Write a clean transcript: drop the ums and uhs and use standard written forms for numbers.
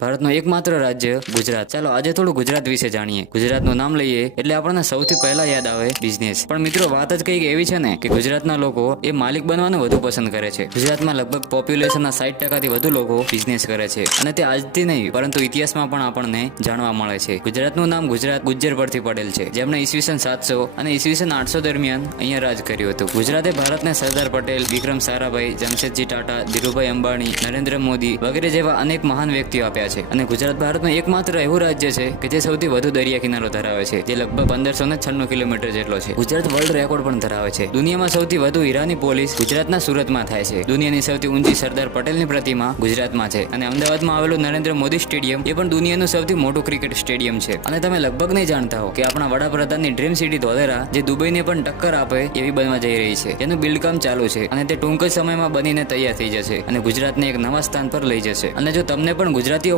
ભારતનું એકમાત્ર રાજ્ય ગુજરાત. ચાલો આજે થોડું ગુજરાત વિશે જાણીએ. ગુજરાતનું નામ લઈએ એટલે આપણને સૌથી પહેલા યાદ આવે બિઝનેસ. પણ મિત્રો વાત જ કંઈક એવી છે ને કે ગુજરાતના લોકો એ માલિક બનવાનું વધુ પસંદ કરે છે. ગુજરાતમાં લગભગ પોપ્યુલેશનના 60% લોકો બિઝનેસ કરે છે અને તે આજથી નહીં પરંતુ ઇતિહાસમાં પણ આપણને જાણવા મળે છે. ગુજરાતનું નામ ગુજરાત ગુજ્જર પરથી પડેલ છે, જેમણે ઈસવીસન 700 અને ઈસવીસન 800 દરમિયાન અહીંયા રાજ કર્યું હતું. ગુજરાતે ભારતને સરદાર પટેલ, વિક્રમ સારાભાઈ, જમશેદજી ટાટા, ધીરુભાઈ અંબાણી, નરેન્દ્ર મોદી વગેરે જેવા અનેક મહાન વ્યક્તિઓ આપ્યા છે. અને ગુજરાત ભારતનું એકમાત્ર એવું રાજ્ય છે કે જે સૌથી વધુ દરિયા કિનારો ધરાવે છે, જે લગભગ 1596 કિલોમીટર જેટલો છે. ગુજરાત વર્લ્ડ રેકોર્ડ પણ ધરાવે છે. દુનિયામાં સૌથી વધુ હીરાની પોલિશ ગુજરાતના સુરતમાં થાય છે. દુનિયાની સૌથી ઊંચી સરદાર પટેલની પ્રતિમા ગુજરાતમાં છે. અને અમદાવાદમાં આવેલું નરેન્દ્ર મોદી સ્ટેડિયમ એ પણ દુનિયાનું સૌથી મોટું ક્રિકેટ સ્ટેડિયમ છે. અને તમે લગભગ નહીં જાણતા હો કે આપણા વડાપ્રધાનની ડ્રીમ સિટી ધોલેરા જે દુબઈને પણ ટક્કર આપે એવી બનવા જઈ રહી છે. તેનું બિલ્ડ કામ ચાલુ છે અને તે ટૂંક જ સમયમાં બનીને તૈયાર થઈ જશે અને ગુજરાતને એક નવા સ્થાન પર લઈ જશે. અને જો તમને પણ ગુજરાતીઓ